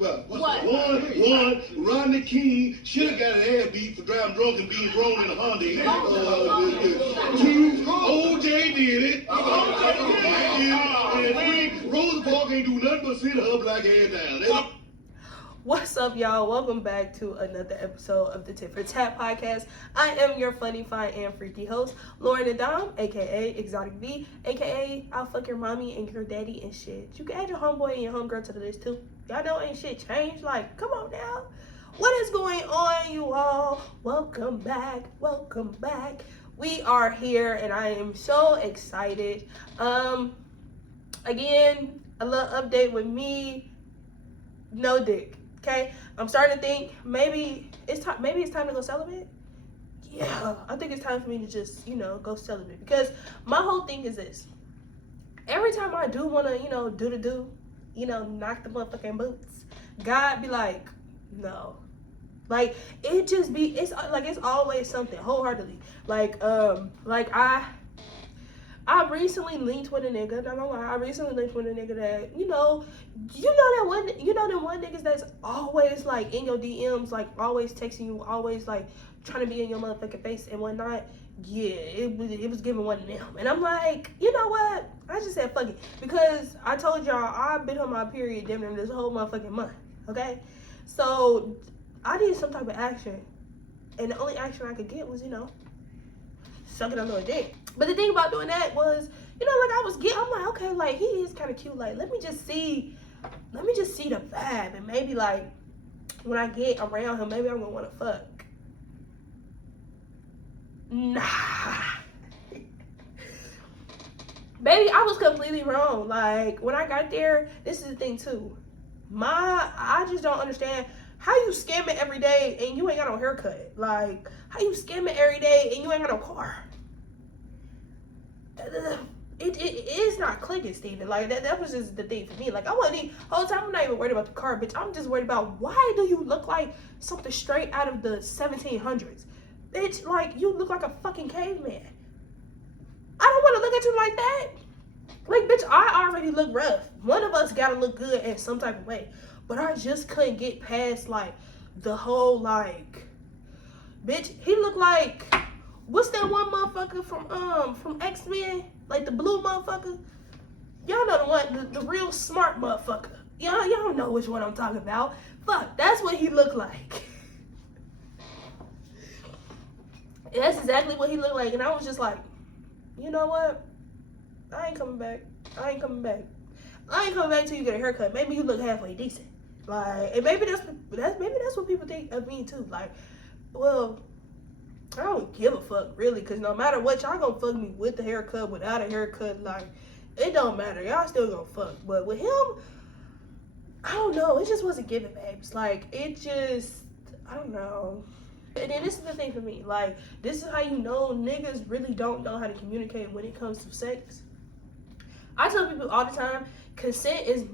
about? What? One, Rodney King should have got an ass beat for driving drunk and being thrown in a Honda. Two, OJ did it. And three, Rosa Parks ain't do nothing but sit her black ass down. What's up, y'all? Welcome back to another episode of the TFT podcast. I am your funny, fine, and freaky host, lauryn.thedom, aka Exotic V, aka I'll fuck your mommy and your daddy and shit. You can add your homeboy and your homegirl to the list too. Y'all know ain't shit changed. Like, come on now. What is going on, you all? Welcome back. Welcome back. We are here and I am so excited. Again, a little update with me. No dick. Okay, I'm starting to think maybe it's time to go celibate. Yeah, I think it's time for me to just, go celibate, because my whole thing is this. Every time I do want to, knock the motherfucking boots, God be like, no. Like, it's always something, wholeheartedly. I recently linked with a nigga, not gonna lie, I recently linked with a nigga that, them one niggas that's always, like, in your DMs, like, always texting you, always, like, trying to be in your motherfucking face and whatnot. Yeah, it was giving one of them. And I'm like, you know what? I just said fuck it. Because I told y'all, I've been on my period damn near this whole motherfucking month, okay? So, I need some type of action. And the only action I could get was, sucking on a dick. But the thing about doing that was, I'm like, okay, like, he is kind of cute. Like, let me just see the vibe. And maybe, like, when I get around him, maybe I'm going to want to fuck. Nah. Baby, I was completely wrong. Like, when I got there, this is the thing, too. I just don't understand how you scamming every day and you ain't got no haircut. Like, how you scamming every day and you ain't got no car? It is not clicking, Steven. Like, that was just the thing for me. Like, I wasn't even, whole time I'm not even worried about the car, bitch. I'm just worried about, why do you look like something straight out of the 1700s? Bitch, like, you look like a fucking caveman. I don't want to look at you like that. Like, bitch, I already look rough. One of us gotta look good in some type of way. But I just couldn't get past, like, the whole, like, bitch, he looked like, what's that one motherfucker from X-Men? Like, the blue motherfucker? Y'all know the one, the real smart motherfucker. Y'all know which one I'm talking about. Fuck, that's what he looked like. And that's exactly what he looked like. And I was just like, you know what? I ain't coming back till you get a haircut. Maybe you look halfway decent. Like, and maybe that's what people think of me too. Like, well, I don't give a fuck really, cause no matter what, y'all gonna fuck me with the haircut, without a haircut. Like, it don't matter. Y'all still gonna fuck. But with him, I don't know. It just wasn't giving, babes. Like, it just, I don't know. And then this is the thing for me. Like, this is how you know niggas really don't know how to communicate when it comes to sex. I tell people all the time, consent is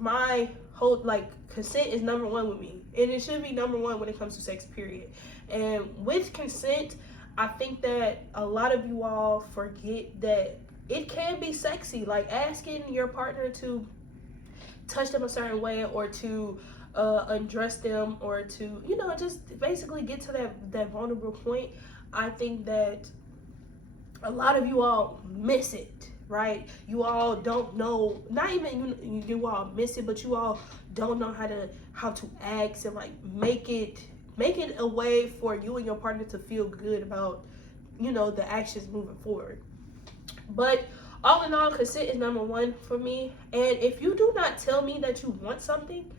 consent is number one with me. And it should be number one when it comes to sex, period. And with consent, I think that a lot of you all forget that it can be sexy. Like, asking your partner to touch them a certain way, or to undress them, or to, just basically get to that vulnerable point. I think that a lot of you all miss it. Right? You all don't know, not even you all miss it, but you all don't know how to act and, like, make it a way for you and your partner to feel good about, the actions moving forward. But all in all, consent is number one for me. And if you do not tell me that you want something,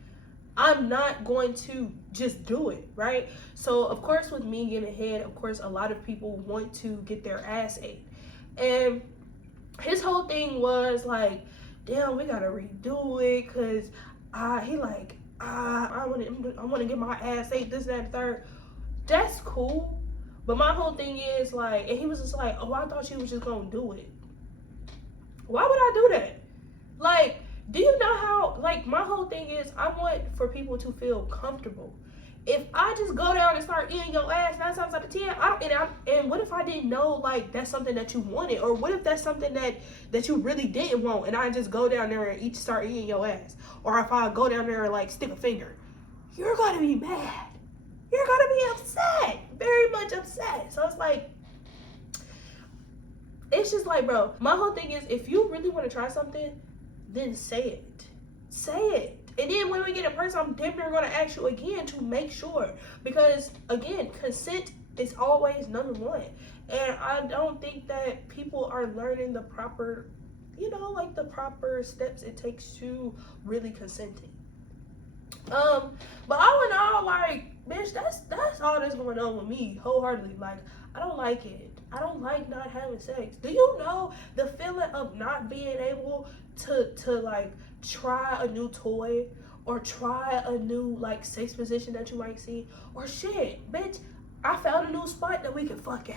I'm not going to just do it, right? So, of course, with me getting ahead, of course, a lot of people want to get their ass ate. And his whole thing was like, damn, we gotta redo it, cause I want to get my ass ate, this, that, and third. That's cool, but my whole thing is like, and he was just like, oh, I thought you was just gonna do it. Why would I do that? Like, do you know how? Like, my whole thing is, I want for people to feel comfortable. If I just go down and start eating your ass 9 times out of 10, and what if I didn't know, like, that's something that you wanted? Or what if that's something that you really didn't want, and I just go down there and start eating your ass? Or if I go down there and, like, stick a finger? you're gonna be mad. You're gonna be upset. Very much upset. So it's like, it's just like, bro, my whole thing is, if you really want to try something, then say it. Say it. And then when we get in person, I'm damn near gonna ask you again to make sure. Because again, consent is always number one. And I don't think that people are learning the proper, you know, like the proper steps it takes to really consenting. But all in all, like, bitch, that's all that's going on with me wholeheartedly. Like, I don't like it. I don't like not having sex. Do you know the feeling of not being able to like try a new toy or try a new like sex position that you might see? Or shit, bitch, I found a new spot that we can fuck at.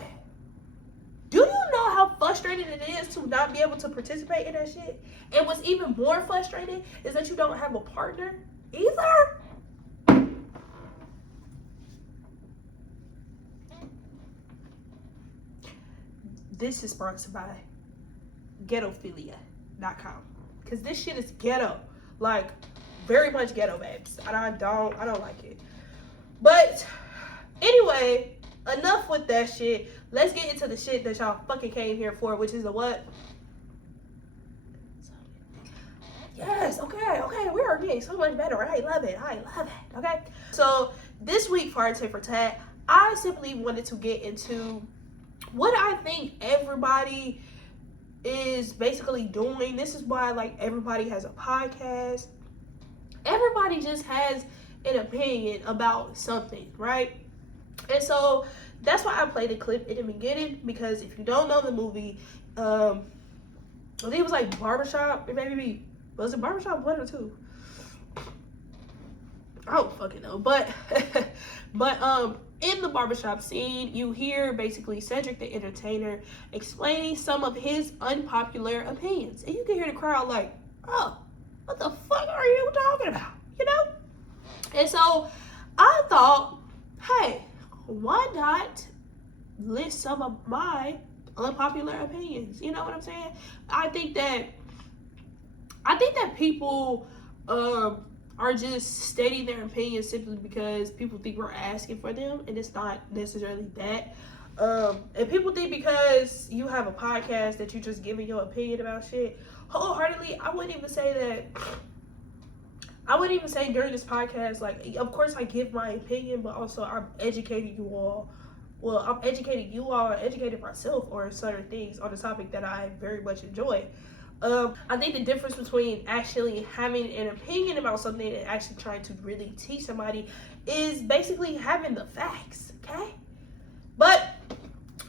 Do you know how frustrating it is to not be able to participate in that shit? And what's even more frustrating is that you don't have a partner either. This is sponsored by ghettophilia.com. Because this shit is ghetto. Like, very much ghetto, babes. And I don't like it. But anyway, enough with that shit. Let's get into the shit that y'all fucking came here for, which is the what? Yes, okay, we are getting so much better. I love it, okay? So this week for our tit for tat, I simply wanted to get into what I think everybody is basically doing. This is why, like, everybody has a podcast. Everybody just has an opinion about something, right? And so that's why I played a clip in the beginning, because if you don't know the movie, I think it was like Barbershop. It maybe was it Barbershop 1 or 2? I don't fucking know. But in the barbershop scene, you hear basically Cedric the Entertainer explaining some of his unpopular opinions. And you can hear the crowd like, oh, what the fuck are you talking about? You know? And so I thought, hey, why not list some of my unpopular opinions? You know what I'm saying? I think that people are just stating their opinions simply because people think we're asking for them, and it's not necessarily that. And people think because you have a podcast that you're just giving your opinion about shit. Wholeheartedly, I wouldn't even say during this podcast, like, of course I give my opinion, but also I'm educating you all. Well, I'm educating you all and educating myself on certain things on a topic that I very much enjoy. I think the difference between actually having an opinion about something and actually trying to really teach somebody is basically having the facts, okay? But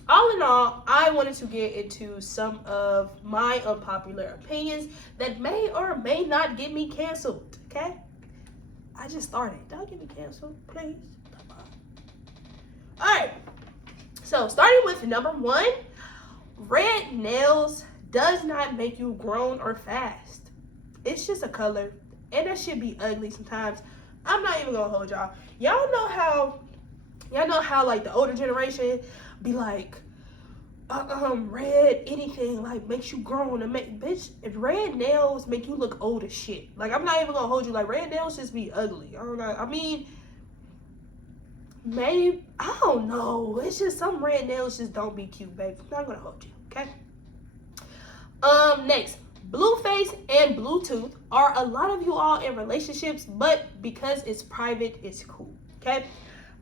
all in all, I wanted to get into some of my unpopular opinions that may or may not get me canceled, okay? I just started. Don't get me canceled, please. All right. So starting with number 1, red nails does not make you grown or fast. It's just a color, and that shit be ugly sometimes. I'm not even gonna hold y'all. Y'all know how like the older generation be like, red anything like makes you grown. And bitch, if red nails make you look old as shit. Like, I'm not even gonna hold you. Like, red nails just be ugly. I don't know. I mean, maybe, I don't know. It's just some red nails just don't be cute, babe. I'm not gonna hold you, okay? Next, Blueface and Bluetooth are a lot of you all in relationships, but because it's private, it's cool, okay?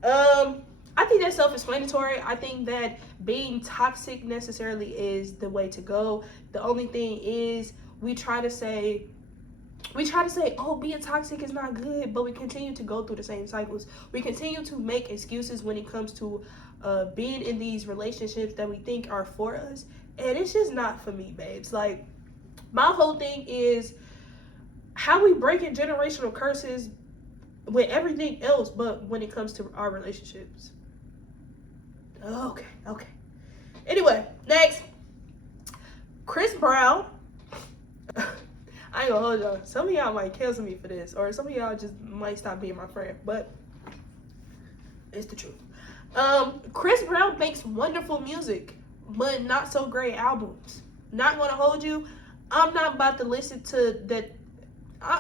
I think that's self-explanatory. I think that being toxic necessarily is the way to go. The only thing is we try to say, oh, being toxic is not good, but we continue to go through the same cycles. We continue to make excuses when it comes to being in these relationships that we think are for us. And it's just not for me, babes. Like, my whole thing is how we breaking generational curses with everything else, but when it comes to our relationships. Okay. Anyway, next, Chris Brown. I ain't gonna hold y'all. Some of y'all might cancel me for this, or some of y'all just might stop being my friend, but it's the truth. Chris Brown makes wonderful music, but not so great albums. Not gonna hold you. I'm not about to listen to that.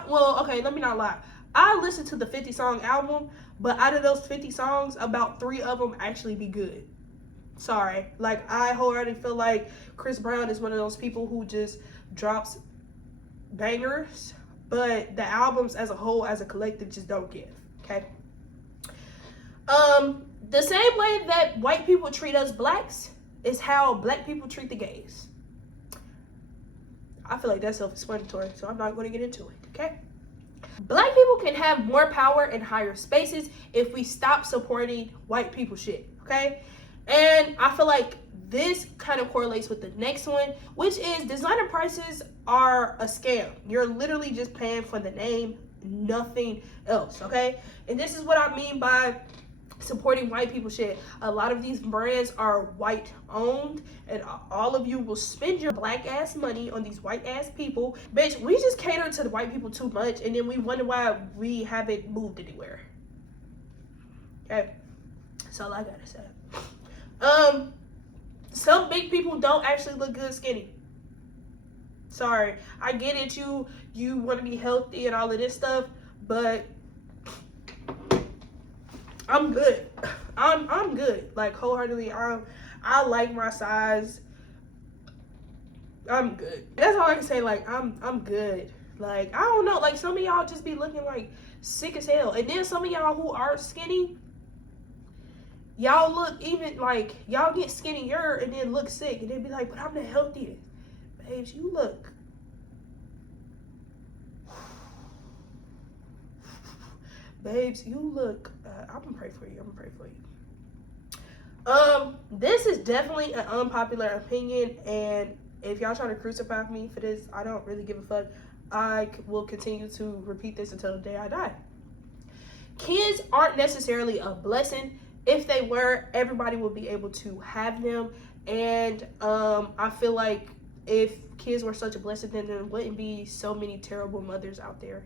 Well, okay, let me not lie. I listened to the 50 song album, but out of those 50 songs, about 3 of them actually be good. Sorry. Like, I wholeheartedly feel like Chris Brown is one of those people who just drops bangers, but the albums as a whole, as a collective, just don't give. Okay? The same way that white people treat us blacks is how black people treat the gays. I feel like that's self-explanatory, so I'm not going to get into it, okay? Black people can have more power in higher spaces if we stop supporting white people shit, okay? And I feel like this kind of correlates with the next one, which is designer prices are a scam. You're literally just paying for the name, nothing else, okay? And this is what I mean by supporting white people shit. A lot of these brands are white owned, and all of you will spend your black ass money on these white ass people. Bitch, we just cater to the white people too much, and then we wonder why we haven't moved anywhere. Okay, that's all I gotta say. Some big people don't actually look good skinny. Sorry, I get it. You want to be healthy and all of this stuff, but I'm good. I'm good. Like, wholeheartedly, I like my size. I'm good. That's all I can say. Like, I'm good. Like, I don't know. Like, some of y'all just be looking like sick as hell, and then some of y'all who are skinny, y'all look even like y'all get skinnier and then look sick, and then be like, but I'm the healthiest. Babes, you look. Babes, you look. I'm gonna pray for you. This is definitely an unpopular opinion, and if y'all trying to crucify me for this, I don't really give a fuck. I will continue to repeat this until the day I die. Kids aren't necessarily a blessing. If they were, everybody would be able to have them, and I feel like if kids were such a blessing, then there wouldn't be so many terrible mothers out there.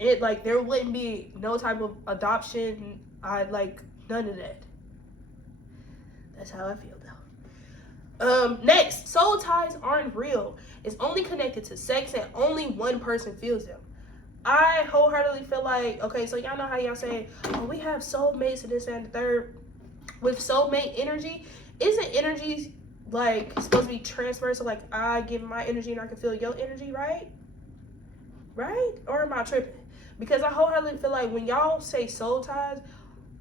There wouldn't be no type of adoption. None of that. That's how I feel though. Next, soul ties aren't real. It's only connected to sex, and only one person feels them. I wholeheartedly feel like, okay, so y'all know how y'all say, oh, we have soulmates and this and the third. With soulmate energy, isn't energy like supposed to be transferred? So like I give my energy and I can feel your energy, right? Right? Or am I tripping? Because I wholeheartedly feel like when y'all say soul ties,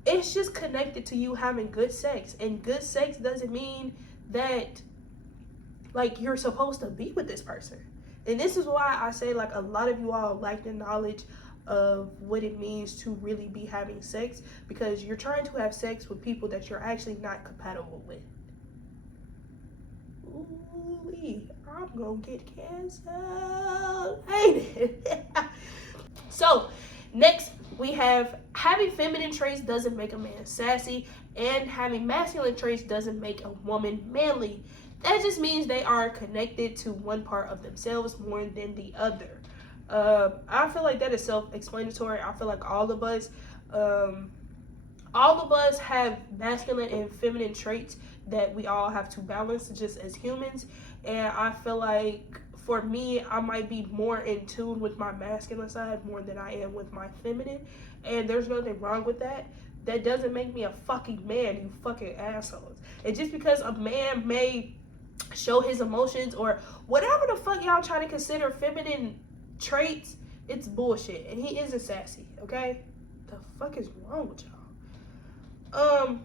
it's just connected to you having good sex. And good sex doesn't mean that like you're supposed to be with this person. And this is why I say like a lot of you all lack the knowledge of what it means to really be having sex, because you're trying to have sex with people that you're actually not compatible with. Ooh, I'm gonna get canceled. Ain't it? So, next we have having feminine traits doesn't make a man sassy, and having masculine traits doesn't make a woman manly. That just means they are connected to one part of themselves more than the other. I feel like that is self-explanatory. I feel like all of us have masculine and feminine traits that we all have to balance just as humans. And I feel like for me, I might be more in tune with my masculine side more than I am with my feminine. And there's nothing wrong with that. That doesn't make me a fucking man, you fucking assholes. And just because a man may show his emotions or whatever the fuck y'all trying to consider feminine traits, it's bullshit. And he isn't sassy, okay? The fuck is wrong with y'all?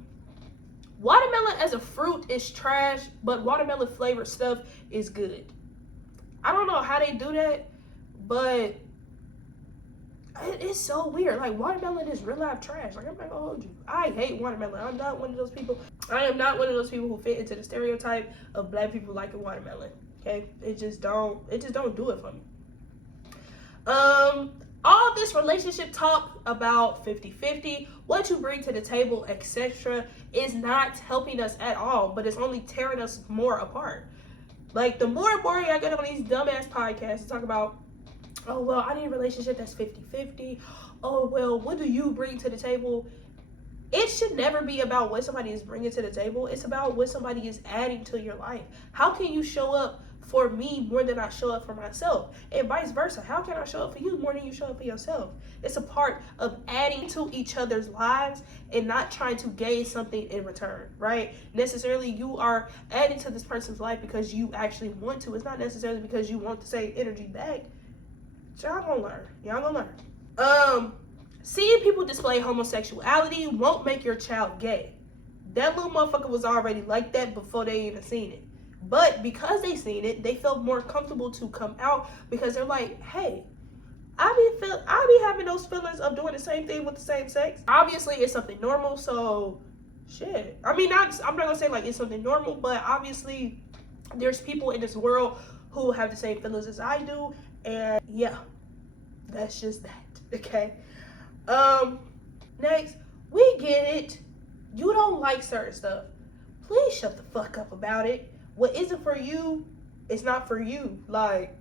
Watermelon as a fruit is trash, but watermelon flavored stuff is good. I don't know how they do that, but it's so weird. Like, watermelon is real life trash. Like, I'm not gonna hold you. I hate watermelon. I'm not one of those people. I am not one of those people who fit into the stereotype of black people liking watermelon. Okay? It just don't do it for me. All this relationship talk about 50-50, what you bring to the table, etc., is not helping us at all, but it's only tearing us more apart. Like, the more and more I get on these dumbass podcasts and talk about, oh, well, I need a relationship that's 50-50. Oh, well, what do you bring to the table? It should never be about what somebody is bringing to the table. It's about what somebody is adding to your life. How can you show up for me more than I show up for myself, and vice versa. How can I show up for you more than you show up for yourself? It's a part of adding to each other's lives and not trying to gain something in return, right? Necessarily, you are adding to this person's life because you actually want to. It's not necessarily because you want the same energy back. Y'all gonna learn. Y'all gonna learn. Seeing people display homosexuality won't make your child gay. That little motherfucker was already like that before they even seen it. But because they seen it, they felt more comfortable to come out because they're like, hey, I be having those feelings of doing the same thing with the same sex. Obviously, it's something normal, so shit. I mean, I'm not gonna say like it's something normal, but obviously, there's people in this world who have the same feelings as I do, and yeah, that's just that. Okay. Next, we get it. You don't like certain stuff. Please shut the fuck up about it. What isn't for you, it's not for you. Like,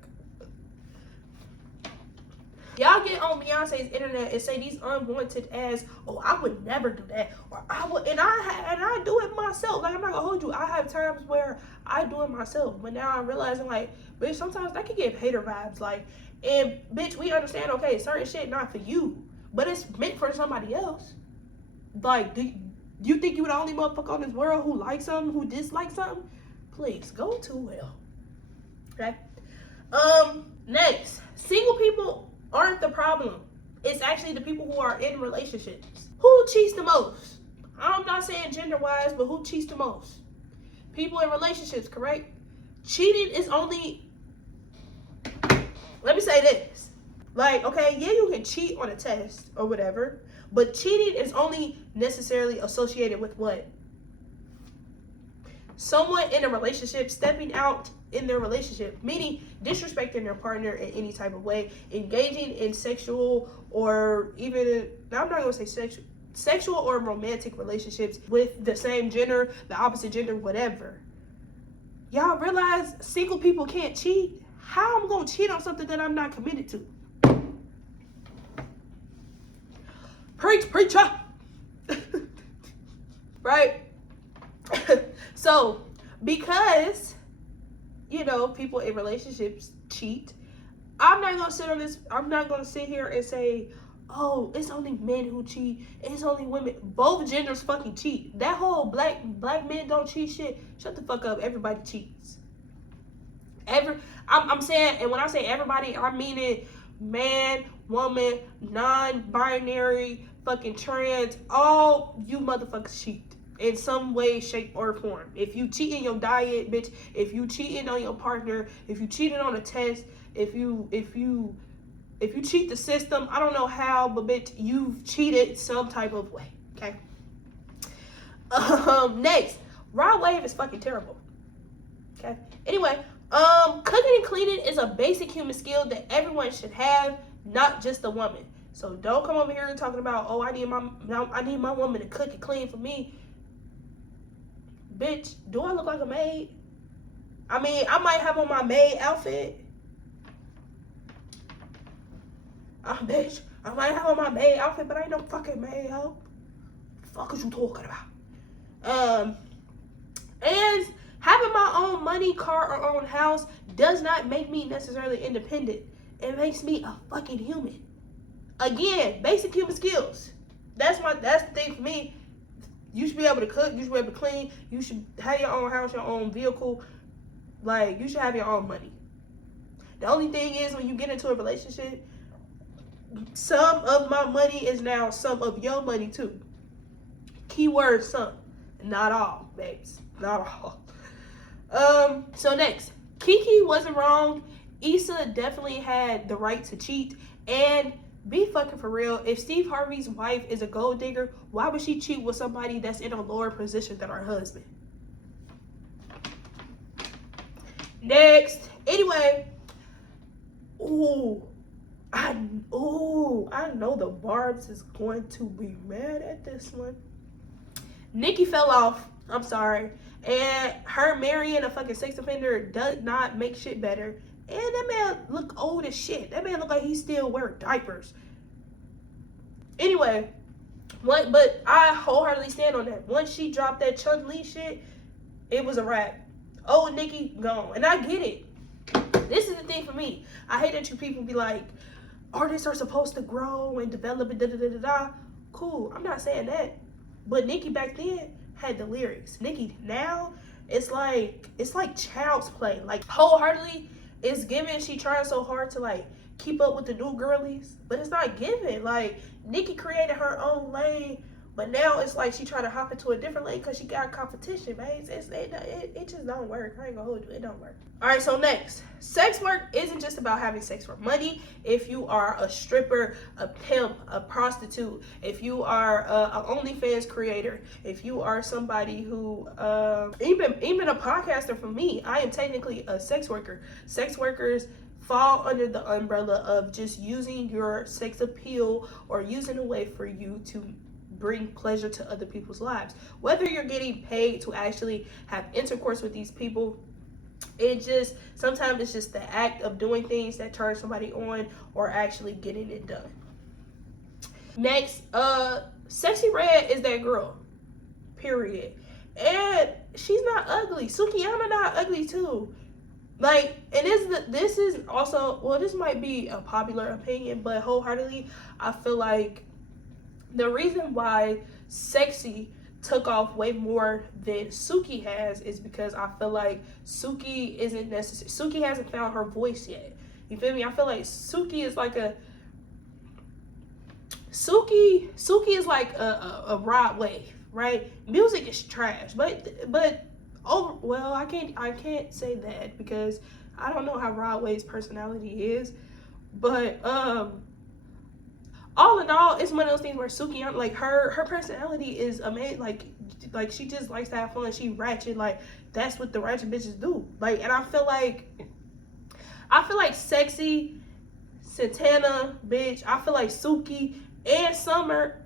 y'all get on Beyonce's internet and say these unwanted ass, oh, I would never do that, or I would, and I do it myself. Like, I'm not gonna hold you. I have times where I do it myself, but now I'm realizing, like, bitch, sometimes that can give hater vibes. Like, and bitch, we understand, okay, certain shit not for you, but it's meant for somebody else. Like, do you think you the only motherfucker on this world who likes something, who dislikes something? Please, go to hell. Okay? Next, single people aren't the problem. It's actually the people who are in relationships. Who cheats the most? I'm not saying gender-wise, but who cheats the most? People in relationships, correct? Cheating is only, let me say this. Like, okay, yeah, you can cheat on a test or whatever, but cheating is only necessarily associated with what? Someone in a relationship stepping out in their relationship, meaning disrespecting their partner in any type of way, engaging in sexual or even, I'm not going to say sexual or romantic relationships with the same gender, the opposite gender, whatever. Y'all realize single people can't cheat? How am I going to cheat on something that I'm not committed to? Preach, preacher. Right? So, because, you know, people in relationships cheat, I'm not going to sit here and say, oh, it's only men who cheat, it's only women. Both genders fucking cheat. That whole black men don't cheat shit, shut the fuck up. Everybody cheats. I'm saying, and when I say everybody, I mean it, man, woman, non-binary, fucking trans, all you motherfuckers cheat in some way, shape, or form. If you cheat in your diet, bitch, if you cheating on your partner, if you cheated on a test, if you cheat the system, I don't know how, but bitch, you've cheated some type of way. Okay. Next, raw wave is fucking terrible. Okay. Anyway, cooking and cleaning is a basic human skill that everyone should have, not just a woman. So don't come over here and talking about, oh, I need my woman to cook and clean for me. Bitch, do I look like a maid? I mean, I might have on my maid outfit. Bitch, I might have on my maid outfit, but I ain't no fucking maid, ho. The fuck is you talking about? And having my own money, car, or own house does not make me necessarily independent. It makes me a fucking human. Again, basic human skills. That's the thing for me. You should be able to cook, you should be able to clean, you should have your own house, your own vehicle. Like, you should have your own money. The only thing is, when you get into a relationship, some of my money is now some of your money too. Keyword some. Not all, babes. Not all. So next, Kiki wasn't wrong. Issa definitely had the right to cheat. And be fucking for real. If Steve Harvey's wife is a gold digger, why would she cheat with somebody that's in a lower position than her husband? Next. Anyway. I know the Barbs is going to be mad at this one. Nikki fell off. I'm sorry. And her marrying a fucking sex offender does not make shit better. And that man look old as shit. That man look like he still wear diapers. Anyway, but I wholeheartedly stand on that. Once she dropped that Chun Li shit, it was a wrap. Old Nikki gone. And I get it. This is the thing for me. I hate that you people be like, artists are supposed to grow and develop and da-da-da-da-da. Cool, I'm not saying that. But Nicki back then had the lyrics. Nicki now, it's like child's play. Like, wholeheartedly, it's given. She trying so hard to like keep up with the new girlies, but it's not given. Like, Nicki created her own lane, but now it's like she trying to hop into a different lane because she got competition, man. It just don't work. I ain't gonna hold you. It don't work. All right, so next, sex work isn't just about having sex for money. If you are a stripper, a pimp, a prostitute, if you are an OnlyFans creator, if you are somebody who, even a podcaster, for me, I am technically a sex worker. Sex workers fall under the umbrella of just using your sex appeal or using a way for you to bring pleasure to other people's lives. Whether you're getting paid to actually have intercourse with these people, sometimes it's just the act of doing things that turn somebody on or actually getting it done. Next, Sexy Red is that girl, period. And she's not ugly. Sukiyama not ugly too. Like, and this is also, well, this might be a popular opinion, but wholeheartedly, I feel like the reason why Sexy took off way more than Suki has is because I feel like Suki isn't necessary. Suki hasn't found her voice yet. You feel me? I feel like Suki is like a rod wave, right? Music is trash, but oh well, I can't say that because I don't know how Rod Wave's personality is, but all in all, it's one of those things where Suki, like her personality is amazing. Like she just likes to have fun. She ratchet. Like, that's what the ratchet bitches do. Like, and I feel like Sexy, Santana, bitch. I feel like Suki and Summer,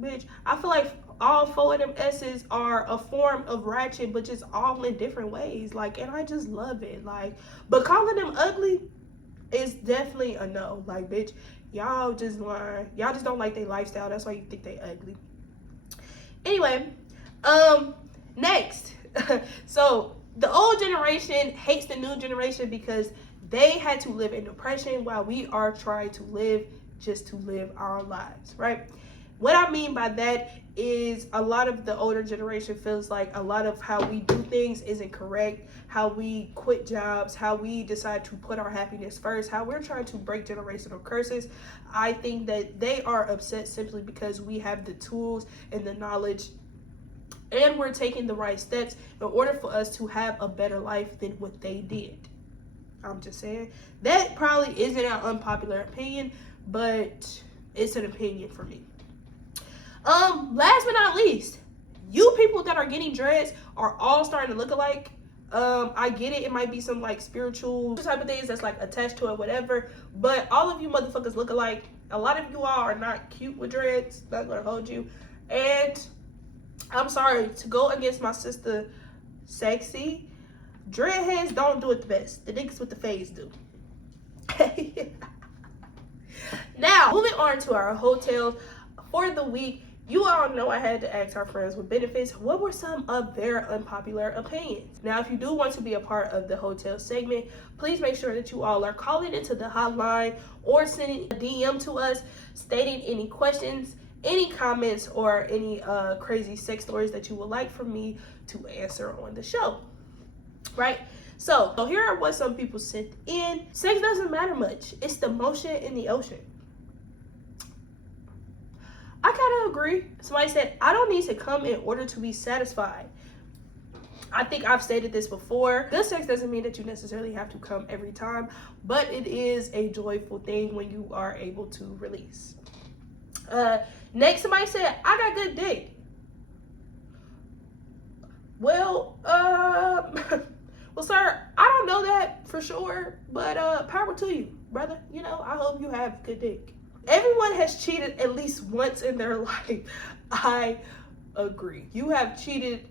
bitch. I feel like all four of them S's are a form of ratchet, but just all in different ways. Like, and I just love it. Like, but calling them ugly is definitely a no. Like, bitch, y'all just lying. Y'all just don't like their lifestyle. That's why you think they ugly. Anyway, next. So the old generation hates the new generation because they had to live in depression while we are trying to live just to live our lives, right? What I mean by that is a lot of the older generation feels like a lot of how we do things isn't correct, how we quit jobs, how we decide to put our happiness first, how we're trying to break generational curses. I think that they are upset simply because we have the tools and the knowledge and we're taking the right steps in order for us to have a better life than what they did. I'm just saying. That probably isn't an unpopular opinion, but it's an opinion for me. Last but not least, you people that are getting dreads are all starting to look alike. I get it. It might be some like spiritual type of things that's like attached to it, whatever. But all of you motherfuckers look alike. A lot of you all are not cute with dreads. Not gonna hold you. And I'm sorry to go against my sister, Sexy. Dreadheads don't do it the best. The niggas with the fades do. Now, moving on to our hotels for the week. You all know I had to ask our friends with benefits what were some of their unpopular opinions. Now, if you do want to be a part of the hotel segment, please make sure that you all are calling into the hotline or sending a DM to us stating any questions, any comments, or any crazy sex stories that you would like for me to answer on the show. Right? So here are what some people sent in. Sex doesn't matter much. It's the motion in the ocean. I kind of agree. Somebody said, I don't need to come in order to be satisfied. I think I've stated this before. Good sex doesn't mean that you necessarily have to come every time, but it is a joyful thing when you are able to release. Next, somebody said, I got good dick. Well, well, sir, I don't know that for sure, but power to you, brother. You know, I hope you have good dick. Everyone has cheated at least once in their life. I agree. You have cheated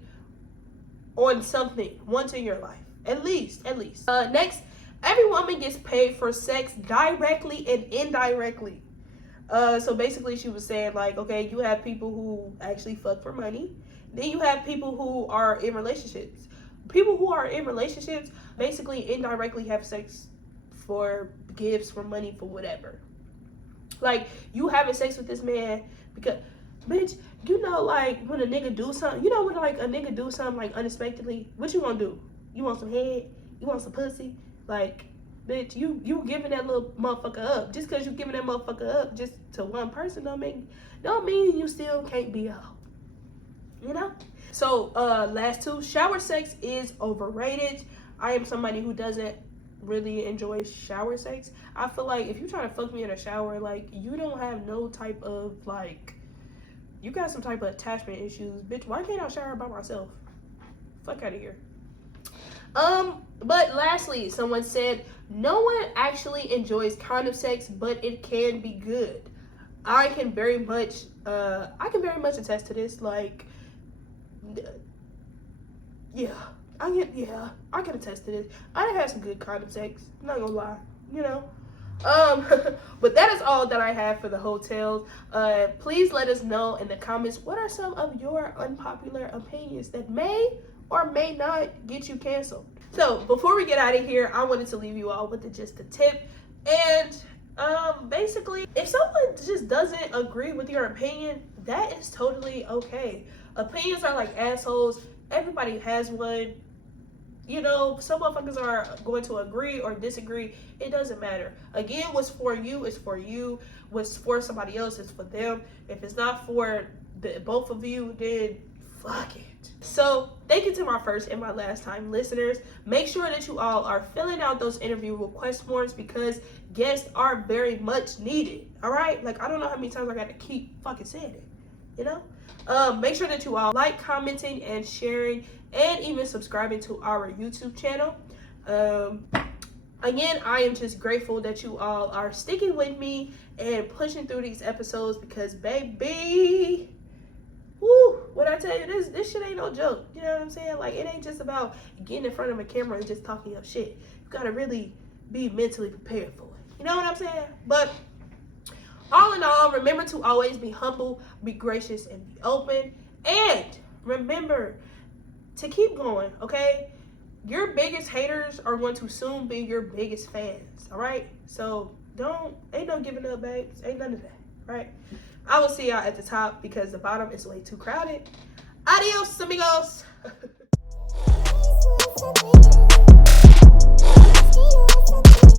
on something once in your life. At least. Next, every woman gets paid for sex directly and indirectly. So basically she was saying like, okay, you have people who actually fuck for money. Then you have people who are in relationships. People who are in relationships basically indirectly have sex for gifts, for money, for whatever. Like, you having sex with this man because, bitch, you know, like, when a nigga do something, you know, when, like, a nigga do something, like, unexpectedly, what you gonna do? You want some head? You want some pussy? Like, bitch, you giving that little motherfucker up. Just because you giving that motherfucker up just to one person don't mean you still can't be a hoe. You know? So, last two, shower sex is overrated. I am somebody who doesn't really enjoy shower sex. I feel like if you try to fuck me in a shower, like, you don't have no type of, like, you got some type of attachment issues. Bitch, why can't I shower by myself? Fuck out of here. But lastly, someone said, no one actually enjoys condom sex, but it can be good. I can very much attest to this. Like, yeah, I can attest to this. I done had some good condom sex. Not gonna lie, you know. But that is all that I have for the hotels. Please let us know in the comments, what are some of your unpopular opinions that may or may not get you canceled. So before we get out of here, I wanted to leave you all with just a tip. And basically, if someone just doesn't agree with your opinion, that is totally okay. Opinions are like assholes. Everybody has one. You know, some motherfuckers are going to agree or disagree. It doesn't matter. Again, what's for you is for you. What's for somebody else is for them. If it's not for both of you, then fuck it. So, thank you to my first and my last time listeners. Make sure that you all are filling out those interview request forms because guests are very much needed. All right? Like, I don't know how many times I got to keep fucking saying it. You know? Make sure that you all like, commenting, and sharing, and even subscribing to our YouTube channel. Again, I am just grateful that you all are sticking with me and pushing through these episodes because, baby, woo, when I tell you this shit ain't no joke. You know what I'm saying? Like, it ain't just about getting in front of a camera and just talking up shit. You gotta really be mentally prepared for it. You know what I'm saying? But all in all, remember to always be humble, be gracious, and be open. And remember to keep going, okay? Your biggest haters are going to soon be your biggest fans, all right? So ain't no giving up, babes. Ain't none of that, right? I will see y'all at the top because the bottom is way too crowded. Adios, amigos.